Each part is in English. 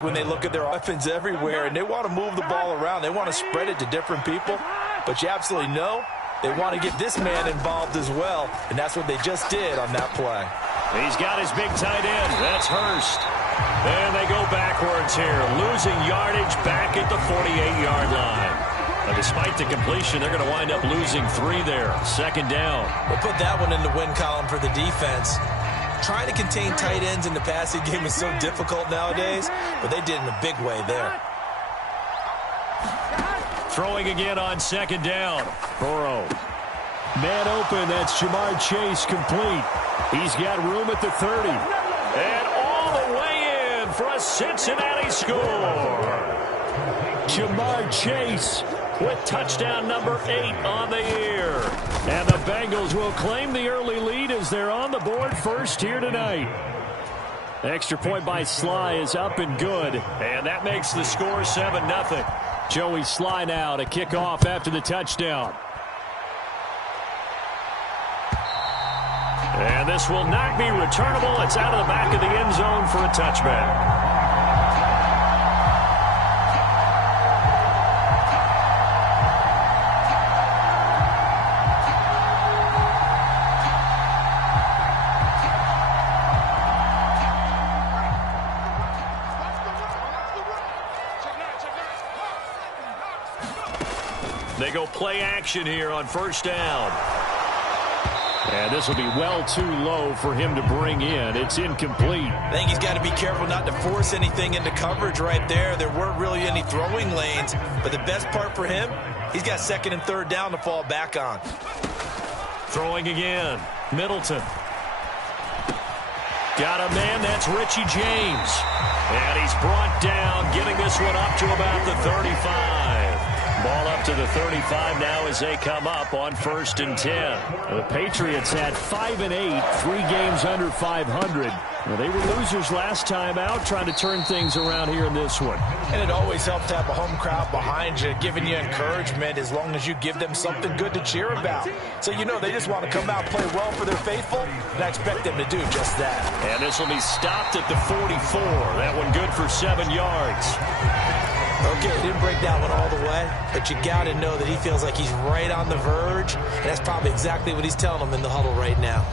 When they look at their offense everywhere, and they want to move the ball around. They want to spread it to different people. But you absolutely know they want to get this man involved as well, and that's what they just did on that play. He's got his big tight end. That's Hurst. And they go backwards here, losing yardage back at the 48-yard line. But despite the completion, they're going to wind up losing 3 there. Second down. We'll put that one in the win column for the defense. Trying to contain tight ends in the passing game is so difficult nowadays, but they did in a big way there. Throwing again on second down. Burrow. Man open. That's Jamar Chase complete. He's got room at the 30. And all the way in for a Cincinnati score. Jamar Chase with touchdown number 8 on the year. And the Bengals will claim the early lead as they're on the board first here tonight. Extra point by Sly is up and good. And that makes the score 7-0. Joey Sly now to kick off after the touchdown. And this will not be returnable. It's out of the back of the end zone for a touchback. They go play action here on first down. And this will be well too low for him to bring in. It's incomplete. I think he's got to be careful not to force anything into coverage right there. There weren't really any throwing lanes. But the best part for him, he's got second and third down to fall back on. Throwing again. Middleton. Got a man, that's Richie James. And he's brought down, getting this one up to about the 35. Ball up to the 35 now as they come up on first and 10. The Patriots had 5-8, 3 games under 500. Well, they were losers last time out, trying to turn things around here in this one. And it always helps to have a home crowd behind you, giving you encouragement as long as you give them something good to cheer about. So you know they just want to come out and play well for their faithful, and I expect them to do just that. And this will be stopped at the 44. That one good for 7 yards. Okay, didn't break that one all the way, but you got to know that he feels like he's right on the verge, and that's probably exactly what he's telling them in the huddle right now.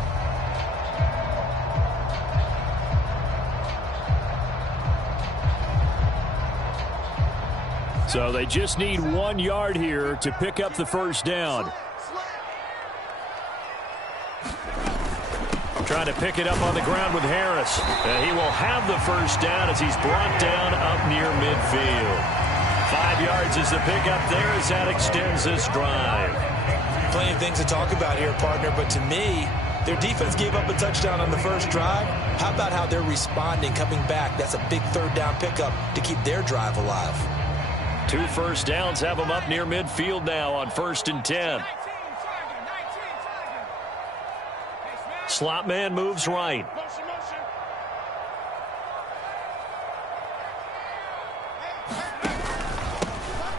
So they just need 1 yard here to pick up the first down. Trying to pick it up on the ground with Harris. And he will have the first down as he's brought down up near midfield. 5 yards is the pickup there as that extends this drive. Plenty of things to talk about here, partner, but to me, their defense gave up a touchdown on the first drive. How about how they're responding, coming back? That's a big third down pickup to keep their drive alive. 2 first downs have them up near midfield now on first and 10. Slot man moves right.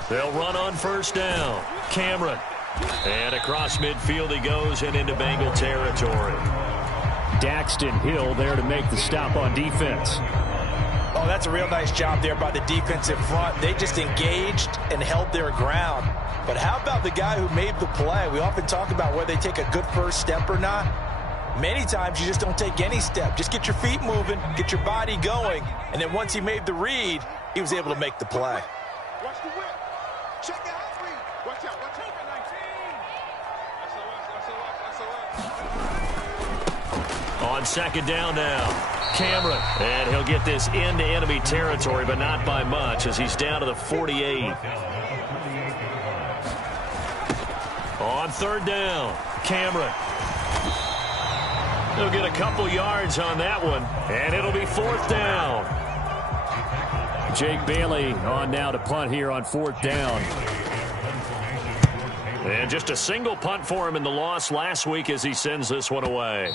They'll run on first down. Cameron. And across midfield he goes and into Bengal territory. Daxton Hill there to make the stop on defense. Oh, that's a real nice job there by the defensive front. They just engaged and held their ground. But how about the guy who made the play? We often talk about whether they take a good first step or not. Many times you just don't take any step. Just get your feet moving, get your body going, and then once he made the read, he was able to make the play. Watch the whip. Check the out read. Watch out. Watch out. 19. On second down now. Cameron. And he'll get this into enemy territory, but not by much as he's down to the 48. On third down. Cameron. He'll get a couple yards on that one, and it'll be fourth down. Jake Bailey on now to punt here on fourth down. And just a single punt for him in the loss last week as he sends this one away.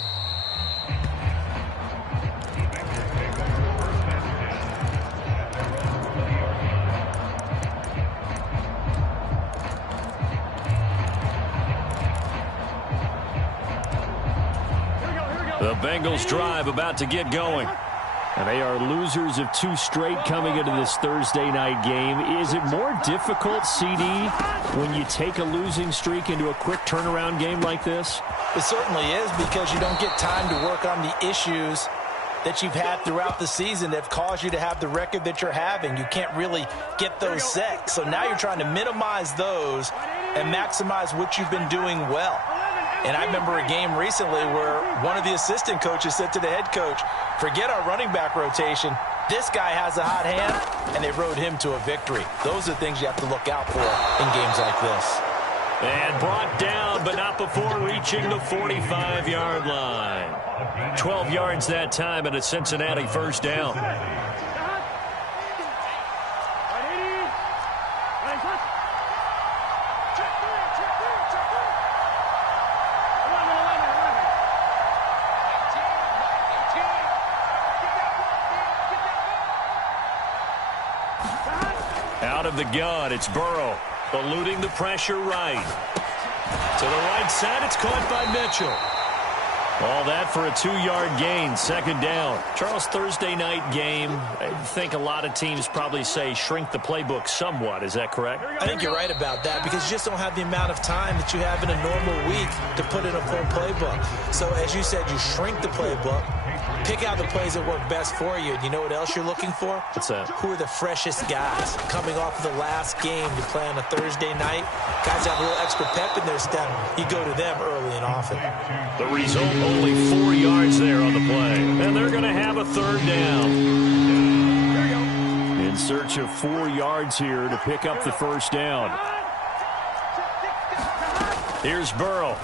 The Bengals drive about to get going. And they are losers of 2 straight coming into this Thursday night game. Is it more difficult, CD, when you take a losing streak into a quick turnaround game like this? It certainly is, because you don't get time to work on the issues that you've had throughout the season that have caused you to have the record that you're having. You can't really get those set. So now you're trying to minimize those and maximize what you've been doing well. And I remember a game recently where one of the assistant coaches said to the head coach, forget our running back rotation. This guy has a hot hand, and they rode him to a victory. Those are things you have to look out for in games like this. And brought down, but not before reaching the 45-yard line. 12 yards that time, and a Cincinnati first down. Out of the gun, it's Burrow, eluding the pressure right. To the right side, it's caught by Mitchell. All that for a 2-yard gain, second down. Charles, Thursday night game, I think a lot of teams probably say shrink the playbook somewhat. Is that correct? I think you're right about that, because you just don't have the amount of time that you have in a normal week to put in a full playbook. So as you said, you shrink the playbook, pick out the plays that work best for you. And you know what else you're looking for? What's that? Who are the freshest guys coming off of the last game to play on a Thursday night? Guys have a little extra pep in their step. You go to them early and often. The result, only 4 yards there on the play. And they're going to have a third down. In search of 4 yards here to pick up the first down. Here's Burrow.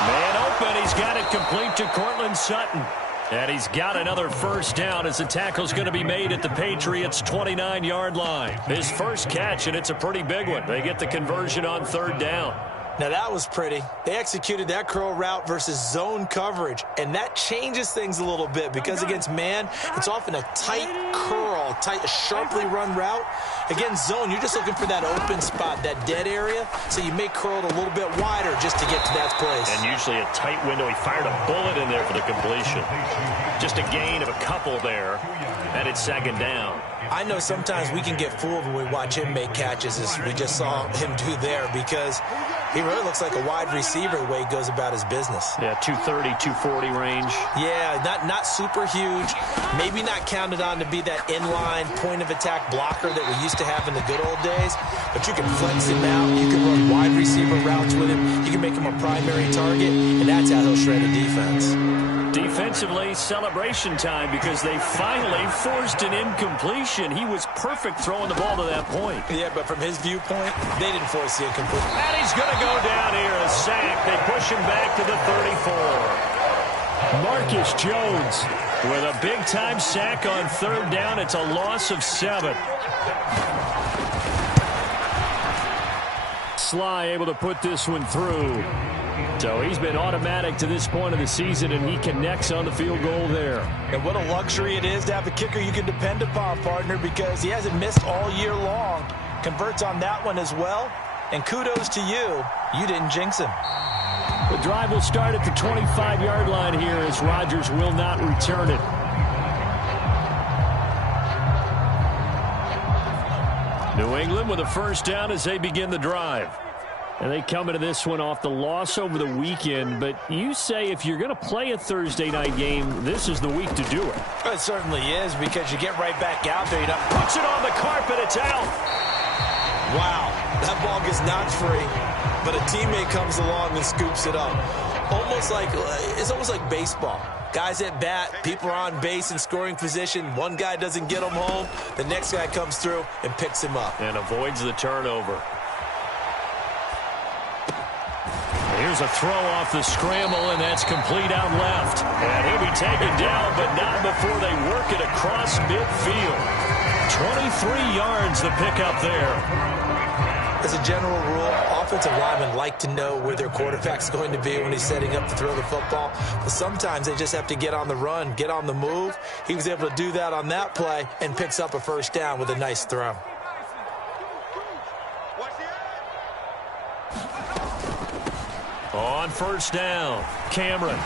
Man open. He's got it complete to Cortland Sutton. And he's got another first down as the tackle's going to be made at the Patriots' 29-yard line. His first catch, and it's a pretty big one. They get the conversion on third down. Now, that was pretty. They executed that curl route versus zone coverage, and that changes things a little bit, because against man, it's often a tight curl, tight, sharply run route. Against zone, you're just looking for that open spot, that dead area, so you may curl it a little bit wider just to get to that place. And usually a tight window. He fired a bullet in there for the completion. Just a gain of a couple there, and it's second down. I know sometimes we can get fooled when we watch him make catches, as we just saw him do there, because he really looks like a wide receiver the way he goes about his business. Yeah, 230, 240 range. Yeah, not super huge. Maybe not counted on to be that inline point-of-attack blocker that we used to have in the good old days. But you can flex him out. You can run wide receiver routes with him. You can make him a primary target, and that's how he'll shred a defense. Defensively, celebration time, because they finally forced an incompletion. He was perfect throwing the ball to that point. Yeah, but from his viewpoint, they didn't force the incompletion. And he's going to go down here, a sack. They push him back to the 34. Marcus Jones with a big-time sack on third down. It's a loss of 7. Sly able to put this one through. So he's been automatic to this point of the season, and he connects on the field goal there. And what a luxury it is to have a kicker you can depend upon, partner, because he hasn't missed all year long. Converts on that one as well. And kudos to you. You didn't jinx him. The drive will start at the 25-yard line here, as Rodgers will not return it. New England with a first down as they begin the drive. And they come into this one off the loss over the weekend. But you say if you're going to play a Thursday night game, this is the week to do it. It certainly is, because you get right back out there. You know, puts it on the carpet. It's out. Wow, that ball gets knocked free, but a teammate comes along and scoops it up. It's almost like baseball. Guys at bat, people are on base in scoring position. One guy doesn't get him home. The next guy comes through and picks him up. And avoids the turnover. Here's a throw off the scramble, and that's complete out left. And he'll be taken down, but not before they work it across midfield. 23 yards the pickup there. As a general rule, offensive linemen like to know where their quarterback's going to be when he's setting up to throw the football. But sometimes they just have to get on the run, get on the move. He was able to do that on that play and picks up a first down with a nice throw. On first down, Cameron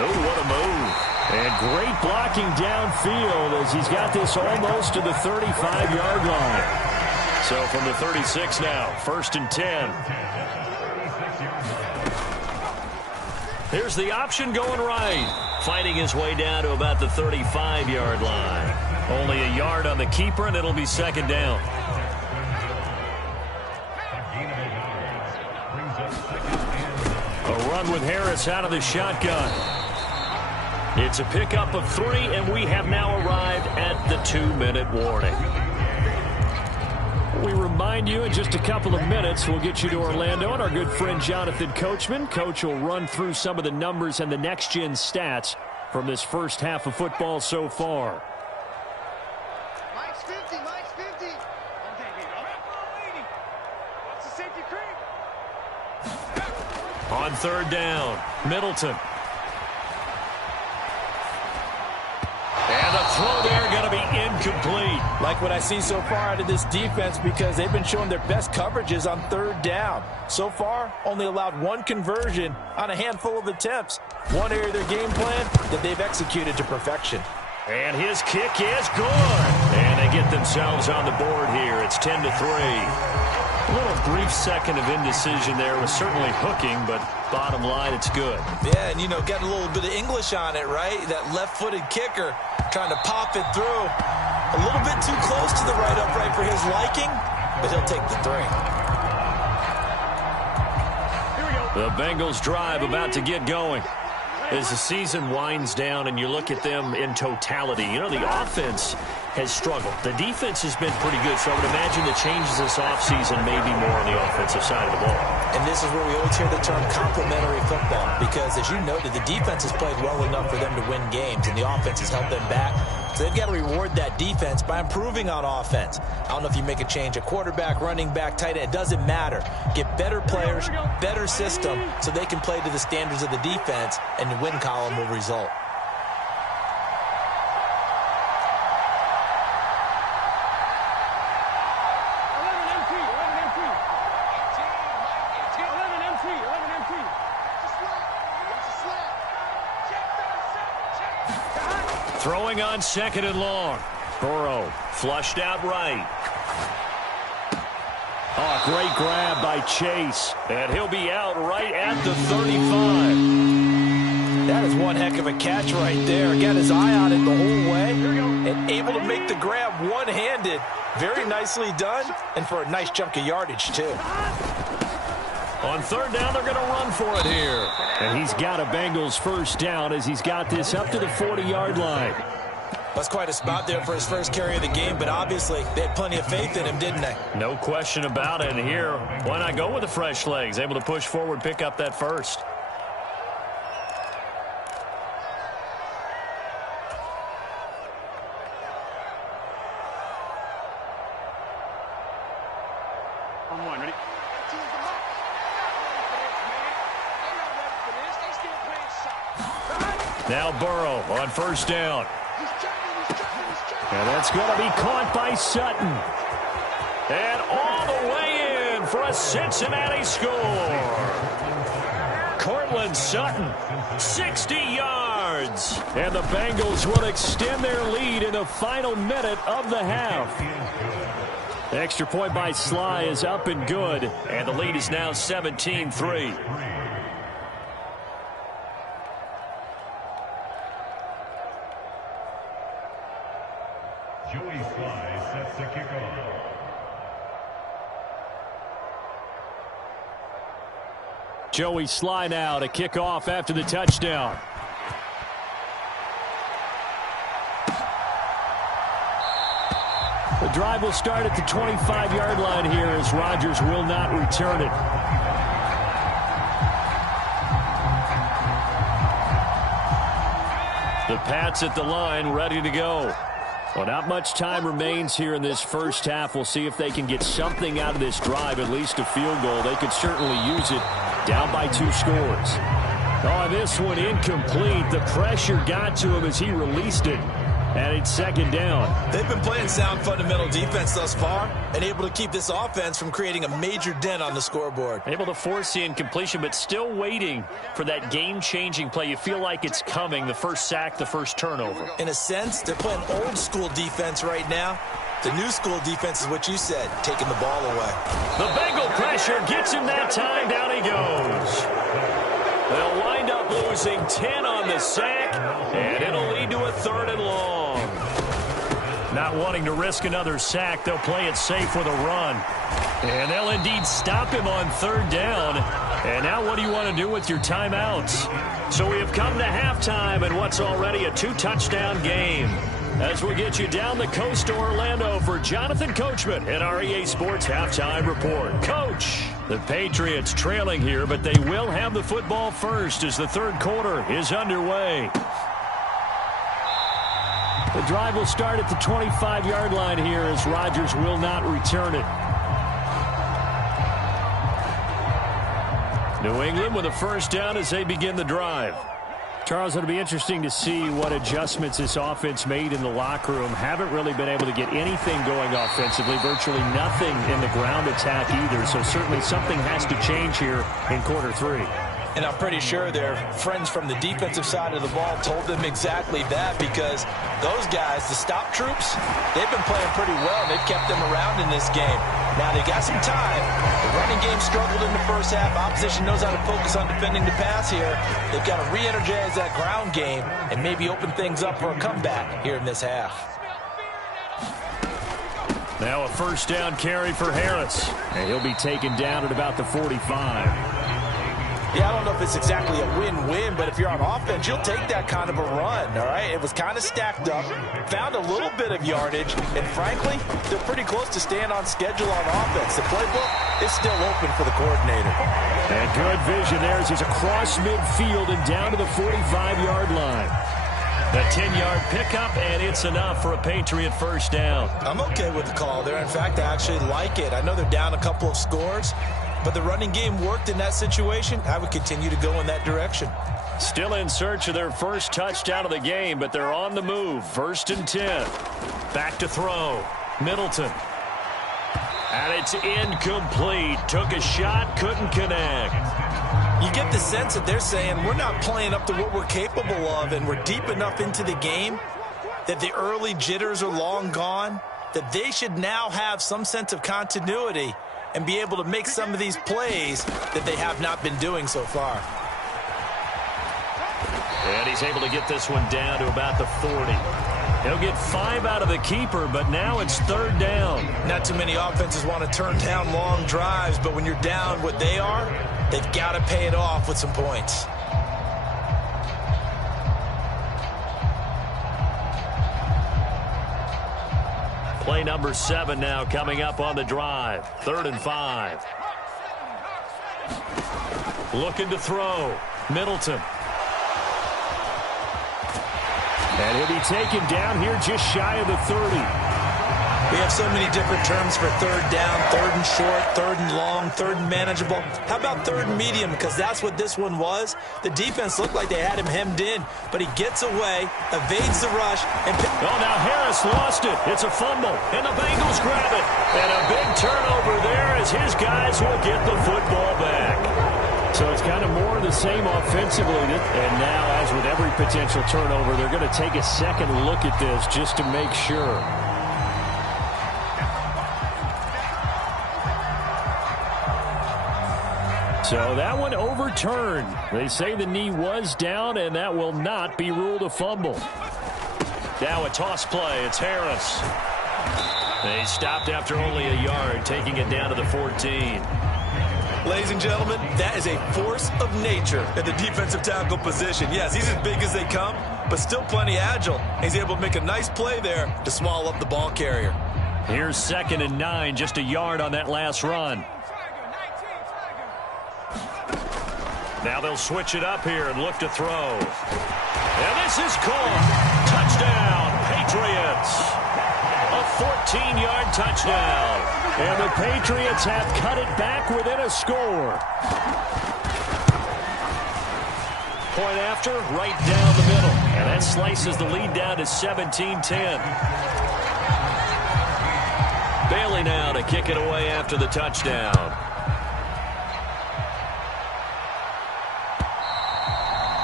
Oh, what a move. And great blocking downfield as he's got this almost to the 35-yard line. So from the 36 now, 1st and 10. Here's the option going right. Fighting his way down to about the 35-yard line. Only a yard on the keeper, and it'll be 2nd down. A run with Harris out of the shotgun. It's a pickup of 3, and we have now arrived at the 2-minute warning. We remind you in just a couple of minutes, we'll get you to Orlando and our good friend Jonathan Coachman. Coach will run through some of the numbers and the next-gen stats from this first half of football so far. Mike's 50, Mike's 50. What's the safety creep? On 3rd down, Middleton. And the throw there going to be incomplete. Like what I've seen so far out of this defense, because they've been showing their best coverages on 3rd down. So far, only allowed 1 conversion on a handful of attempts. One area of their game plan that they've executed to perfection. And his kick is good. And they get themselves on the board here. It's 10-3. A little brief second of indecision there was certainly hooking, but bottom line, it's good. Yeah, and, you know, got a little bit of English on it, right? That left-footed kicker trying to pop it through. A little bit too close to the right upright for his liking, but he'll take the 3. The Bengals drive about to get going. As the season winds down and you look at them in totality, you know, the offense has struggled. The defense has been pretty good, so I would imagine the changes this offseason may be more on the offensive side of the ball. And this is where we always hear the term complementary football, because as you noted, the defense has played well enough for them to win games, and the offense has held them back. So they've got to reward that defense by improving on offense. I don't know if you make a change, a quarterback, running back, tight end, it doesn't matter. Get better players, better system, so they can play to the standards of the defense, and the win column will result. Throwing on 2nd and long. Burrow flushed out right. Oh, great grab by Chase. And he'll be out right at the 35. That is one heck of a catch right there. Got his eye on it the whole way and able to make the grab one-handed. Very nicely done, and for a nice chunk of yardage, too. On 3rd down, they're going to run for it here. And he's got a Bengals 1st down as he's got this up to the 40-yard line. That's quite a spot there for his first carry of the game, but obviously they had plenty of faith in him, didn't they? No question about it. And here, why not go with the fresh legs? Able to push forward, pick up that 1st. On 1, ready? Now Burrow on 1st down. And that's going to be caught by Sutton. And all the way in for a Cincinnati score. Cortland Sutton, 60 yards. And the Bengals will extend their lead in the final minute of the half. The extra point by Sly is up and good. And the lead is now 17-3. Joey Sly sets the kickoff. Joey Sly now to kick off after the touchdown. The drive will start at the 25-yard line here as Rodgers will not return it. The Pats at the line ready to go. Well, not much time remains here in this first half. We'll see if they can get something out of this drive, at least a field goal. They could certainly use it, down by 2 scores. Oh, this one incomplete. The pressure got to him as he released it. And it's second down. They've been playing sound fundamental defense thus far and able to keep this offense from creating a major dent on the scoreboard. Able to force the incompletion, but still waiting for that game-changing play. You feel like it's coming, the first sack, the first turnover. In a sense, they're playing old-school defense right now. The new school defense is what you said, taking the ball away. The Bengal pressure gets him that time. Down he goes. They'll wind up losing 10 on the sack, and it'll lead to a 3rd and long. Not wanting to risk another sack, they'll play it safe with a run. And they'll indeed stop him on 3rd down. And now what do you want to do with your timeouts? So we have come to halftime in what's already a 2-touchdown game. As we get you down the coast to Orlando for Jonathan Coachman in our EA Sports Halftime Report. Coach, the Patriots trailing here, but they will have the football first as the 3rd quarter is underway. The drive will start at the 25-yard line here as Rodgers will not return it. New England with a 1st down as they begin the drive. Charles, it'll be interesting to see what adjustments this offense made in the locker room. Haven't really been able to get anything going offensively, virtually nothing in the ground attack either. So certainly something has to change here in quarter 3. And I'm pretty sure their friends from the defensive side of the ball told them exactly that, because those guys, the stop troops, they've been playing pretty well. They've kept them around in this game. Now they got some time. The running game struggled in the first half. Opposition knows how to focus on defending the pass here. They've got to re-energize that ground game and maybe open things up for a comeback here in this half. Now a 1st down carry for Harris. And he'll be taken down at about the 45. Yeah, I don't know if it's exactly a win-win, but if you're on offense, you'll take that kind of a run, all right? It was kind of stacked up, found a little bit of yardage, and frankly, they're pretty close to staying on schedule on offense. The playbook is still open for the coordinator. And good vision there as he's across midfield and down to the 45-yard line. The 10-yard pickup, and it's enough for a Patriot 1st down. I'm okay with the call there. In fact, I actually like it. I know they're down a couple of scores, but the running game worked in that situation. I would continue to go in that direction. Still in search of their first touchdown of the game, but they're on the move. 1st and 10. Back to throw. Middleton. And it's incomplete. Took a shot, couldn't connect. You get the sense that they're saying we're not playing up to what we're capable of, and we're deep enough into the game that the early jitters are long gone, that they should now have some sense of continuity and be able to make some of these plays that they have not been doing so far. And he's able to get this one down to about the 40. He'll get 5 out of the keeper, but now it's 3rd down. Not too many offenses want to turn down long drives, but when you're down what they are, they've got to pay it off with some points. Play number 7 now coming up on the drive. 3rd and 5. Looking to throw. Middleton. And he'll be taken down here just shy of the 30. We have so many different terms for 3rd down, 3rd and short, 3rd and long, 3rd and manageable. How about 3rd and medium? Because that's what this one was. The defense looked like they had him hemmed in, but he gets away, evades the rush, and... Oh, now Harris lost it. It's a fumble, and the Bengals grab it. And a big turnover there as his guys will get the football back. So it's kind of more of the same offensively. And now, as with every potential turnover, they're going to take a second look at this just to make sure. So that one overturned. They say the knee was down, and that will not be ruled a fumble. Now a toss play. It's Harris. They stopped after only a yard, taking it down to the 14. Ladies and gentlemen, that is a force of nature at the defensive tackle position. Yes, he's as big as they come, but still plenty agile. He's able to make a nice play there to swallow up the ball carrier. Here's 2nd and 9, just a yard on that last run. Now they'll switch it up here and look to throw. And this is caught. Touchdown, Patriots. A 14-yard touchdown. And the Patriots have cut it back within a score. Point after, right down the middle. And that slices the lead down to 17-10. Bailey now to kick it away after the touchdown.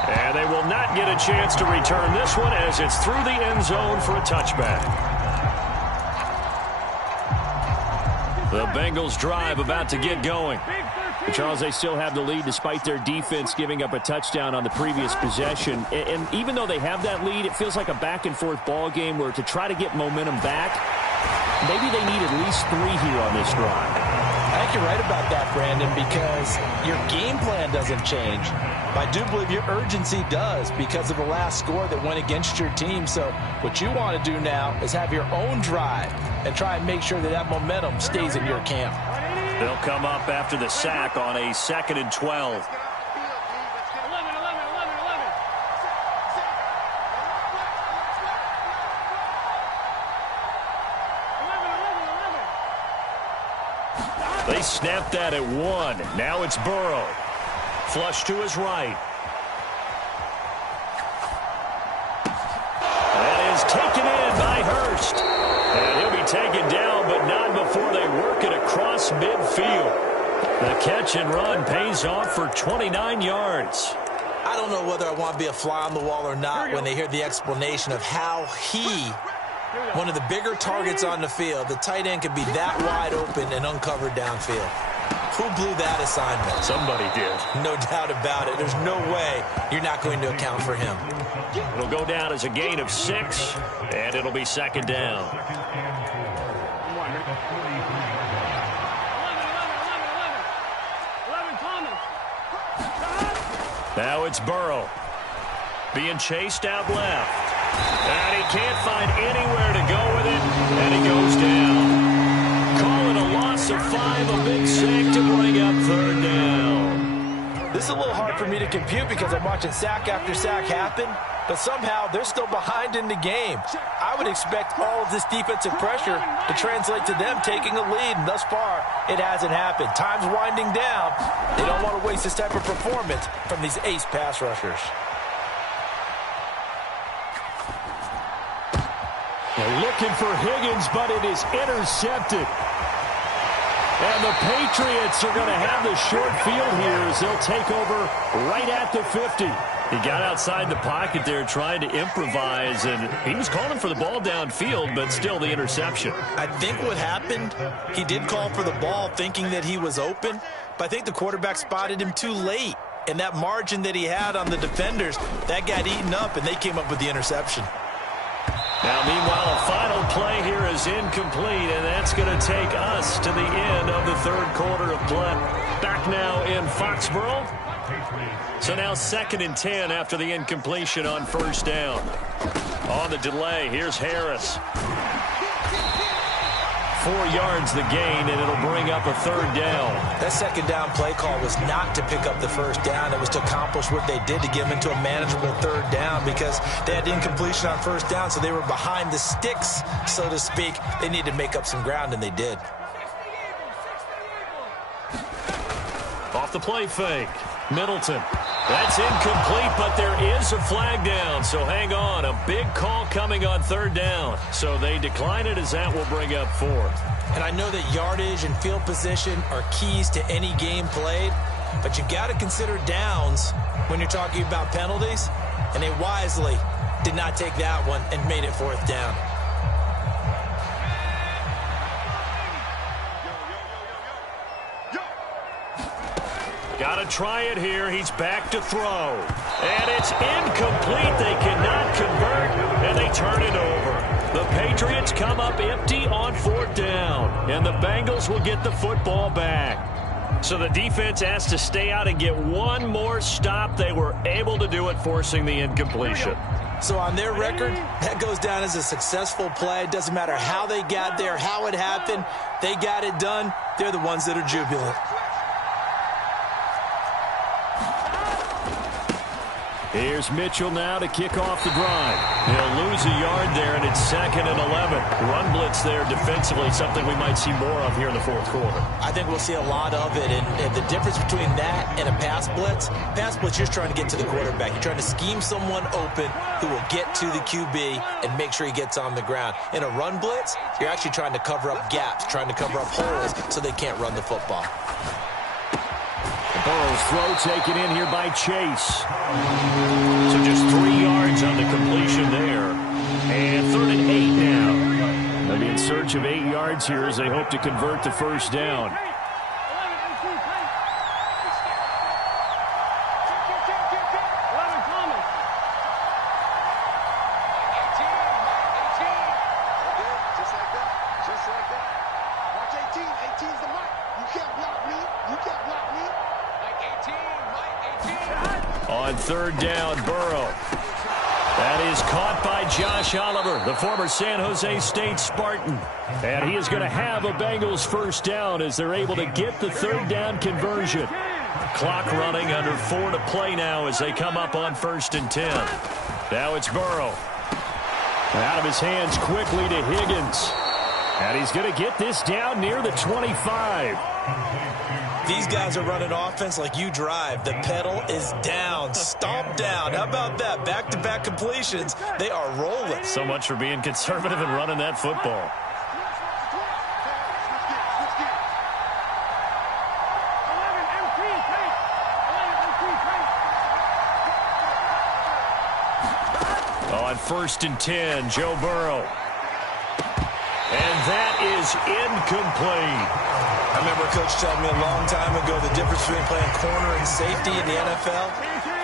And they will not get a chance to return this one as it's through the end zone for a touchback. The Bengals drive about to get going. Charles, they still have the lead despite their defense giving up a touchdown on the previous possession. And even though they have that lead, it feels like a back-and-forth ball game where to try to get momentum back, maybe they need at least 3 here on this drive. I think you're right about that, Brandon, because your game plan doesn't change. I do believe your urgency does because of the last score that went against your team. So what you want to do now is have your own drive and try and make sure that that momentum stays in your camp. They'll come up after the sack on a 2nd and 12. They snapped that at 1. Now it's Burrow. Flush to his right. That is taken in by Hurst. And he'll be taken down, but not before they work it across midfield. The catch and run pays off for 29 yards. I don't know whether I want to be a fly on the wall or not when they hear the explanation of how he, one of the bigger targets on the field, the tight end could be that wide open and uncovered downfield. Who blew that assignment? Somebody did. No doubt about it. There's no way you're not going to account for him. It'll go down as a gain of 6, and it'll be 2nd down. Now it's Burrow. Being chased out left. And he can't find anywhere to go with it, and he goes down. Calling a loss of 5, a big sack to bring up 3rd down. This is a little hard for me to compute because I'm watching sack after sack happen, but somehow they're still behind in the game. I would expect all of this defensive pressure to translate to them taking a lead, and thus far, it hasn't happened. Time's winding down. They don't want to waste this type of performance from these ace pass rushers. They're looking for Higgins, but it is intercepted. And the Patriots are going to have the short field here as they'll take over right at the 50. He got outside the pocket there trying to improvise, and he was calling for the ball downfield, but still the interception. I think what happened, he did call for the ball thinking that he was open, but I think the quarterback spotted him too late. And that margin that he had on the defenders, that got eaten up, and they came up with the interception. Now, meanwhile, a final play here is incomplete, and that's going to take us to the end of the 3rd quarter of play. Back now in Foxborough. So now 2nd and 10 after the incompletion on 1st down. On the delay, here's Harris. 4 yards the gain, and it'll bring up a 3rd down. That 2nd down play call was not to pick up the 1st down. It was to accomplish what they did to get them into a manageable 3rd down because they had incompletion on 1st down, so they were behind the sticks, so to speak. They needed to make up some ground, and they did. Off the play fake. Middleton. That's incomplete, but there is a flag down, so hang on. A big call coming on 3rd down. So they decline it as that will bring up 4th. And I know that yardage and field position are keys to any game played, but you got to consider downs when you're talking about penalties, and they wisely did not take that one and made it 4th down. Got to try it here. He's back to throw. And it's incomplete. They cannot convert, and they turn it over. The Patriots come up empty on 4th down, and the Bengals will get the football back. So the defense has to stay out and get one more stop. They were able to do it, forcing the incompletion. So on their record, that goes down as a successful play. It doesn't matter how they got there, how it happened. They got it done. They're the ones that are jubilant. Here's Mitchell now to kick off the drive. He'll lose a yard there, and it's 2nd and 11. Run blitz there defensively, something we might see more of here in the fourth quarter. I think we'll see a lot of it, and the difference between that and a pass blitz, you're trying to get to the quarterback. You're trying to scheme someone open who will get to the QB and make sure he gets on the ground. In a run blitz, you're actually trying to cover up gaps, trying to cover up holes so they can't run the football. Burrow's throw taken in here by Chase. So just 3 yards on the completion there. And 3rd and 8 now. They'll be in search of 8 yards here as they hope to convert the first down. On 3rd down, Burrow. That is caught by Josh Oliver, the former San Jose State Spartan. And he is going to have a Bengals first down as they're able to get the 3rd down conversion. Clock running, under 4 to play now as they come up on 1st and 10. Now it's Burrow. Out of his hands quickly to Higgins. And he's going to get this down near the 25. These guys are running offense like you drive. The pedal is down, stomp down. How about that? Back-to-back completions. They are rolling. So much for being conservative and running that football. On 1st and 10, Joe Burrow. And that is incomplete. I remember Coach telling me a long time ago the difference between playing corner and safety in the NFL.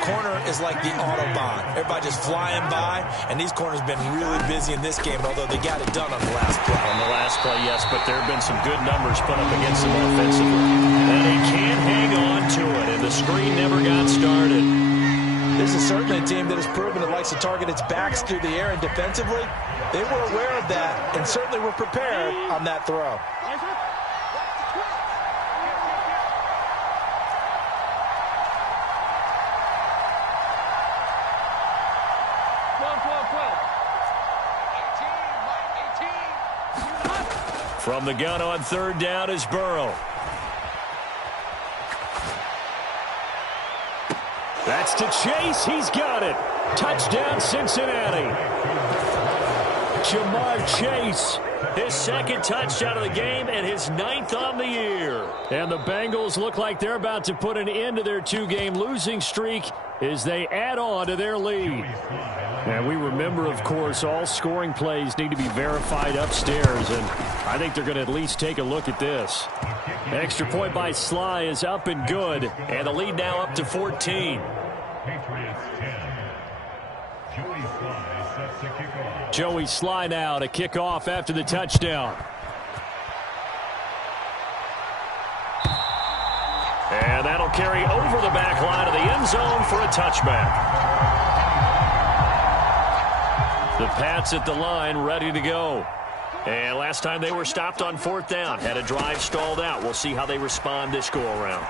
Corner is like the Autobahn. Everybody just flying by, and these corners have been really busy in this game, although they got it done on the last play. On the last play, yes, but there have been some good numbers put up against them offensively. And they can't hang on to it, and the screen never got started. This is certainly a team that has proven it likes to target its backs through the air, and defensively, they were aware of that and certainly were prepared on that throw. From the gun on 3rd down is Burrow. That's to Chase. He's got it. Touchdown, Cincinnati. Jamar Chase, his 2nd touchdown of the game and his 9th on the year. And the Bengals look like they're about to put an end to their 2-game losing streak as they add on to their lead. And we remember, of course, all scoring plays need to be verified upstairs, and I think they're going to at least take a look at this. Extra point by Sly is up and good, and the lead now up to 14. Patriots 10. Joey Sly sets the kickoff. Joey Sly now to kick off after the touchdown. And that'll carry over the back line of the end zone for a touchback. The Pats at the line, ready to go. And last time they were stopped on 4th down, had a drive stalled out. We'll see how they respond this go-around.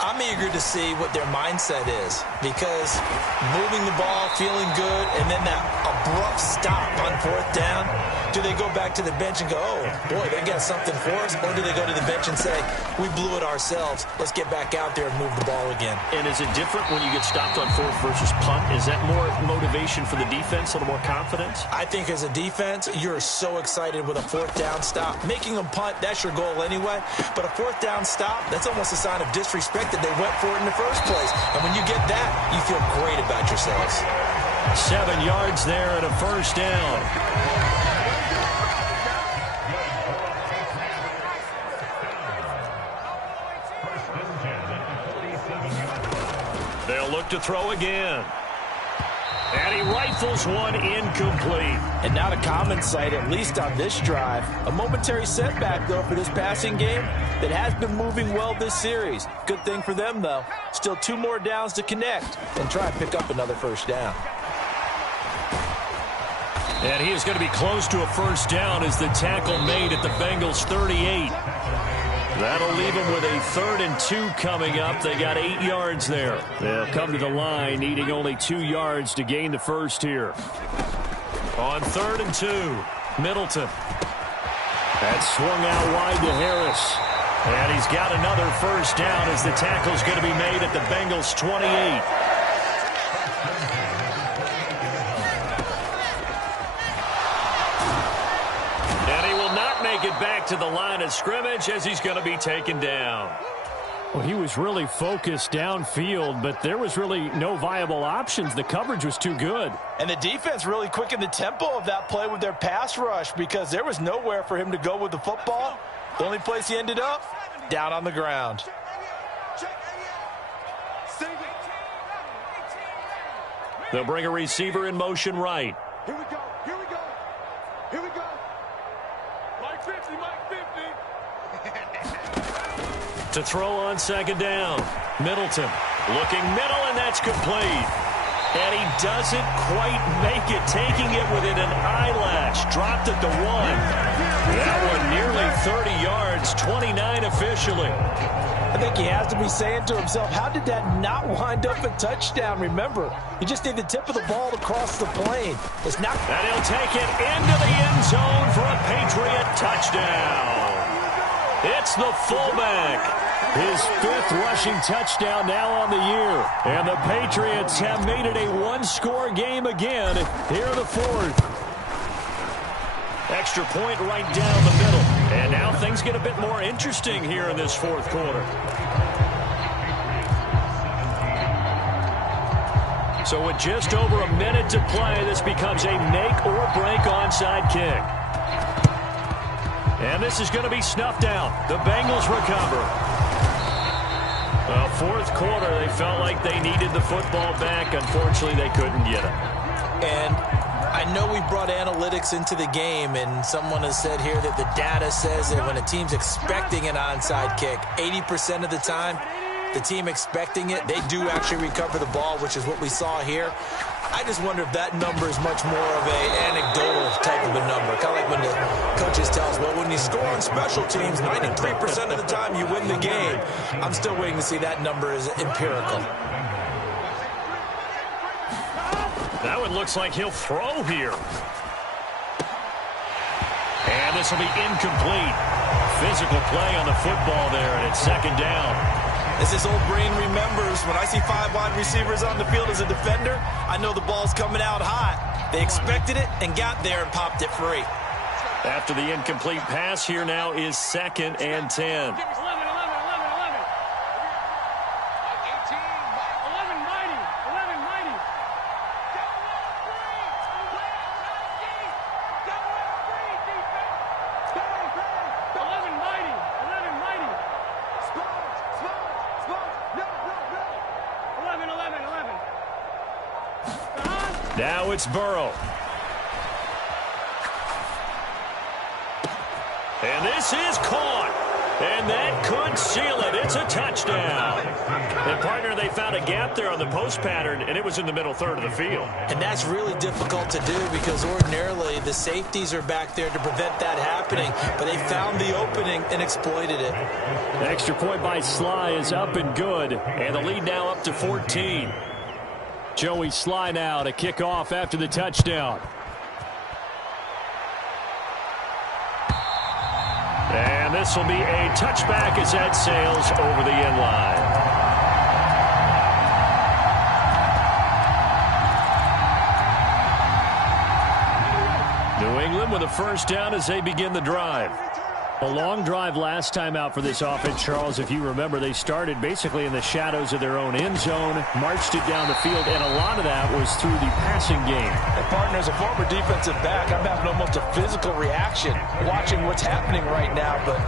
I'm eager to see what their mindset is, because moving the ball, feeling good, and then that abrupt stop on 4th down, do they go back to the bench and go, oh, boy, they got something for us? Or do they go to the bench and say, we blew it ourselves, let's get back out there and move the ball again? And is it different when you get stopped on 4th versus punt? Is that more motivation for the defense, a little more confidence? I think as a defense, you're so excited with a 4th down stop. Making them punt, that's your goal anyway. But a 4th down stop, that's almost a sign of disrespect that they went for it in the first place. And when you get that, you feel great about yourselves. 7 yards there and a first down. They'll look to throw again. And he rifles one incomplete. And not a common sight, at least on this drive. A momentary setback, though, for this passing game that has been moving well this series. Good thing for them, though. Still 2 more downs to connect and try and pick up another first down. And he is going to be close to a first down as the tackle made at the Bengals 38. That'll leave them with a 3rd and 2 coming up. They got 8 yards there. They'll come to the line needing only 2 yards to gain the first here. On 3rd and 2, Middleton. That's swung out wide to Harris. And he's got another first down as the tackle's going to be made at the Bengals' 28. Make it back to the line of scrimmage as he's going to be taken down. Well, he was really focused downfield, but there was really no viable options. The coverage was too good. And the defense really quickened the tempo of that play with their pass rush because there was nowhere for him to go with the football. The only place he ended up, down on the ground. They'll bring a receiver in motion right. Here we go. Here we go. Here we go. Mike 50, Mike 50. To throw on 2nd down. Middleton looking middle, and that's complete. And he doesn't quite make it, taking it within an eyelash. Dropped at the 1. That one nearly 30 yards, 29 officially. I think he has to be saying to himself, how did that not wind up a touchdown? Remember, you just need the tip of the ball to cross the plane. It's not. And he'll take it into the end zone for a Patriot touchdown. It's the fullback. His 5th rushing touchdown now on the year. And the Patriots have made it a one-score game again here in the 4th. Extra point right down the middle. And now things get a bit more interesting here in this 4th quarter. So with just over a minute to play, this becomes a make-or-break onside kick. And this is going to be snuffed out. The Bengals recover. Well, 4th quarter, they felt like they needed the football back. Unfortunately, they couldn't get it. And I know we brought analytics into the game, and someone has said here that the data says that when a team's expecting an onside kick, 80% of the time, the team expecting it, they do actually recover the ball, which is what we saw here. I just wonder if that number is much more of an anecdotal type of a number. Kind of like when the coaches tell us, well, when you score on special teams, 93% of the time you win the game. I'm still waiting to see that number is empirical. That one looks like he'll throw here. And this will be incomplete. Physical play on the football there, and it's 2nd down. As his old brain remembers, when I see 5 wide receivers on the field as a defender, I know the ball's coming out hot. They expected it and got there and popped it free. After the incomplete pass, here now is 2nd and 10. Now it's Burrow. And this is caught. And that could seal it. It's a touchdown. And, partner, they found a gap there on the post pattern, and it was in the middle 3rd of the field. And that's really difficult to do because ordinarily the safeties are back there to prevent that happening. But they found the opening and exploited it. The extra point by Sly is up and good. And the lead now up to 14. Joey Sly now to kick off after the touchdown. And this will be a touchback as that sails over the end line. New England with a first down as they begin the drive. A long drive last time out for this offense, Charles. If you remember, they started basically in the shadows of their own end zone, marched it down the field, and a lot of that was through the passing game. And partner, as a former defensive back, I'm having almost a physical reaction watching what's happening right now. But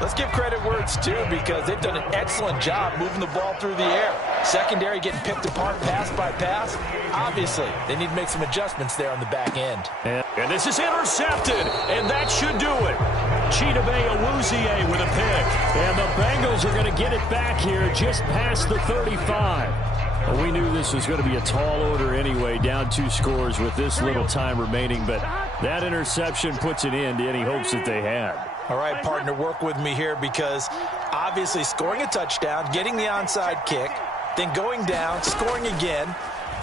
let's give credit where it's due because they've done an excellent job moving the ball through the air. Secondary getting picked apart pass by pass. Obviously, they need to make some adjustments there on the back end. And this is intercepted, and that should do it. Chidobe Awuzie with a pick. And the Bengals are going to get it back here just past the 35. Well, we knew this was going to be a tall order anyway, down 2 scores with this little time remaining, but that interception puts an end to any hopes that they had. All right, partner, work with me here because obviously scoring a touchdown, getting the onside kick, then going down, scoring again,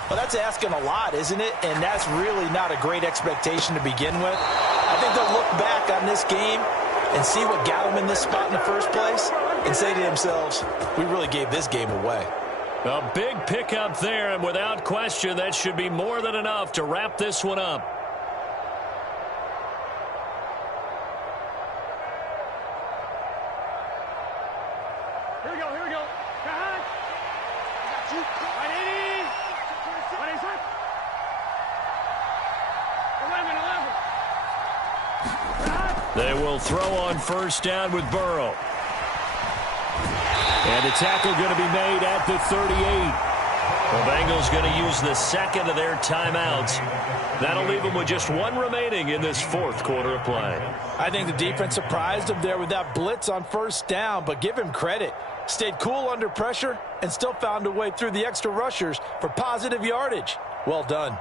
well, that's asking a lot, isn't it? And that's really not a great expectation to begin with. I think they'll look back on this game and see what got them in this spot in the first place and say to themselves, we really gave this game away. A big pickup there, and without question, that should be more than enough to wrap this one up. Here we go, here we go. I got you. 180. 11. They will throw on first down with Burrow. And a tackle going to be made at the 38. The Bengals going to use the second of their timeouts. That'll leave them with just one remaining in this fourth quarter of play. I think the defense surprised him there with that blitz on first down, but give him credit. Stayed cool under pressure and still found a way through the extra rushers for positive yardage. Well done.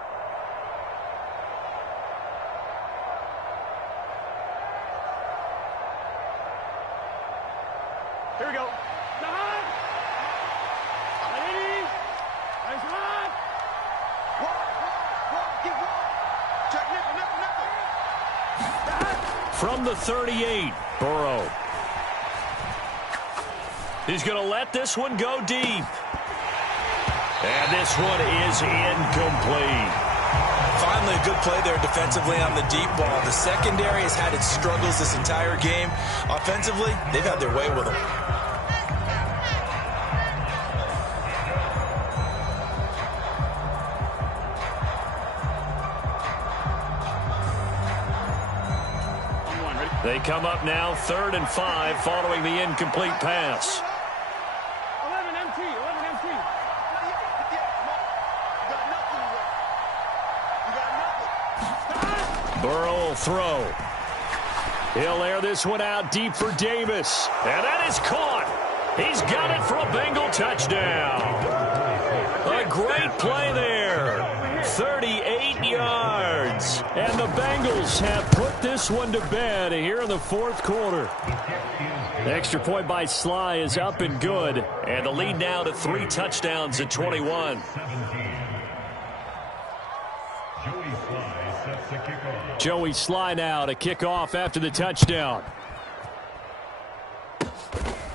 Here we go. From the 38, Burrow. He's going to let this one go deep. And this one is incomplete. Finally, a good play there defensively on the deep ball. The secondary has had its struggles this entire game. Offensively, they've had their way with them. They come up now 3rd and 5 following the incomplete pass. 11 MT, 11 MT. Burrow will throw. He'll air this one out deep for Davis. And that is caught. He's got it for a Bengal touchdown. A great play there. 38 yards. And the Bengals have put this one to bed here in the fourth quarter. Extra point by Sly is up and good. And the lead now to 3 touchdowns at 21. Joey Sly now to kick off after the touchdown.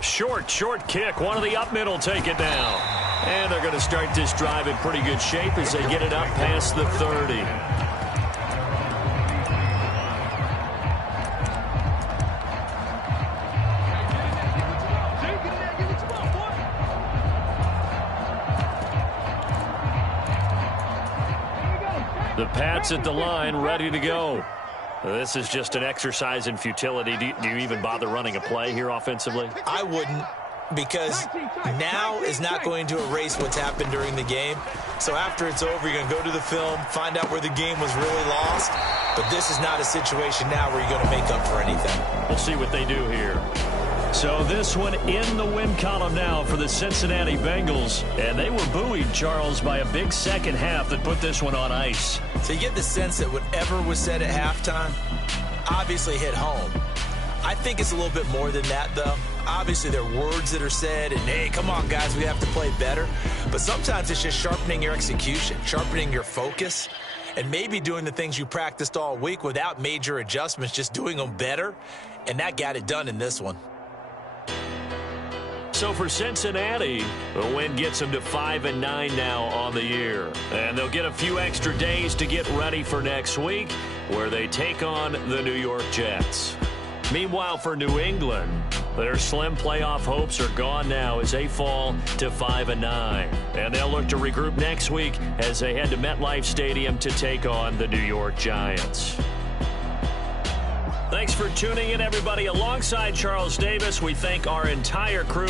Short kick. One of the up middle take it down. And they're going to start this drive in pretty good shape as they get it up past the 30. The Pats at the line, ready to go. This is just an exercise in futility. Do you even bother running a play here offensively? I wouldn't, because now is not going to erase what's happened during the game. So after it's over, you're going to go to the film, find out where the game was really lost. But this is not a situation now where you're going to make up for anything. We'll see what they do here. So this one in the win column now for the Cincinnati Bengals. And they were buoyed, Charles, by a big second half that put this one on ice. So you get the sense that whatever was said at halftime obviously hit home. I think it's a little bit more than that, though. Obviously, there are words that are said, and, hey, come on, guys, we have to play better. But sometimes it's just sharpening your execution, sharpening your focus, and maybe doing the things you practiced all week without major adjustments, just doing them better. And that got it done in this one. So for Cincinnati, the win gets them to 5-9 now on the year. And they'll get a few extra days to get ready for next week, where they take on the New York Jets. Meanwhile, for New England, their slim playoff hopes are gone now as they fall to 5-9. And they'll look to regroup next week as they head to MetLife Stadium to take on the New York Giants. Thanks for tuning in, everybody. Alongside Charles Davis, we thank our entire crew.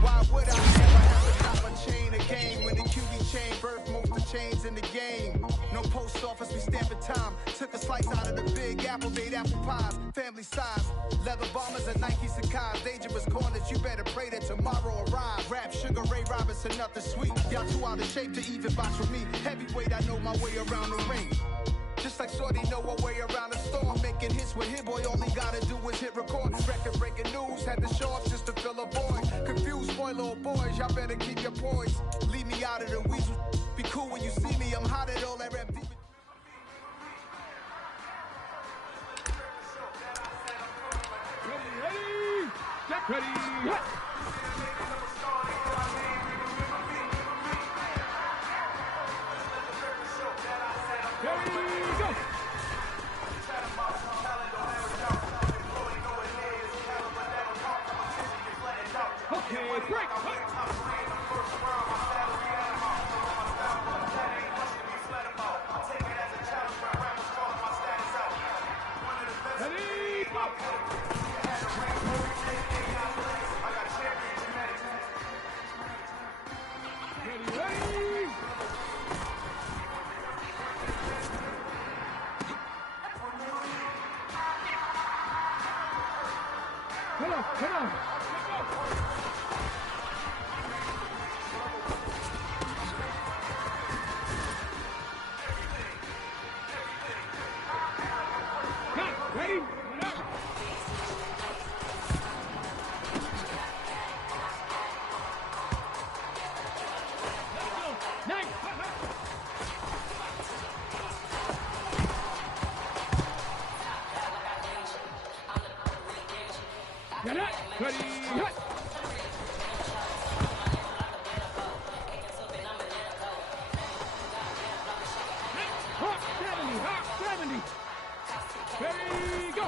Why would I ever have to cop a chain again when the QB chain birth most of the chains in the game? No post office, we stamping time. Took a slice out of the big apple, made apple pies, family size. Leather bombers and Nike Sacai's, dangerous corners, you better pray that tomorrow Robinson, nothing sweet. Y'all too out of shape to even box with me. Heavyweight, I know my way around the ring. Just like Shorty know her way around the store. Making hits with Hit Boy, all he gotta do is hit record. Record breaking news, had to show up just to fill a void. Confused boy, little boys, y'all better keep your poise. Leave me out of the weasel. Be cool when you see me, I'm hot at all that rap deep. Ready, get ready, hit! Come on. Ready? Nice. Get it. Ready? Hit. Hot 70. Ready, go.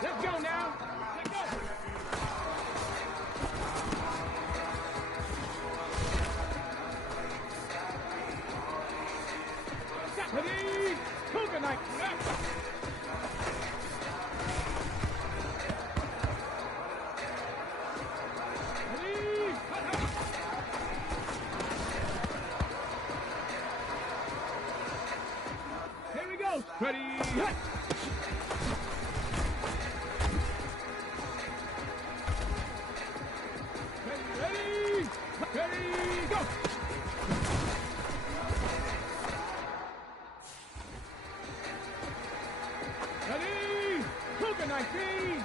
Let's go now. Let's go. Ready? Cougar night. Ready? Here we go. Ready? Hit. Ready, go! Ready, Cougar 19!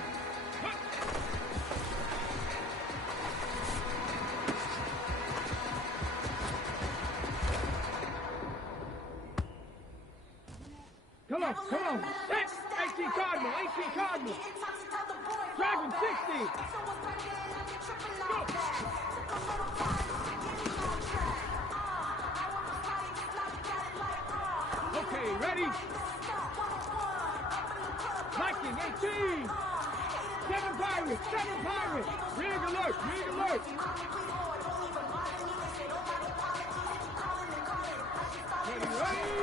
Come on, come on! Hey, AC Cardinal, AC Cardinal! Dragon 60! Go! Okay, ready? Viking 18! 7 Pirates! 7 Pirates! Rig alert! Rig alert! Ready, ready!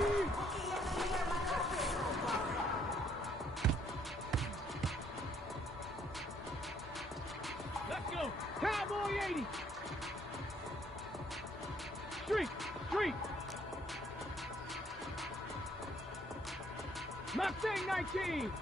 Let's go! Cowboy 80! Street! Street! Mustang 19!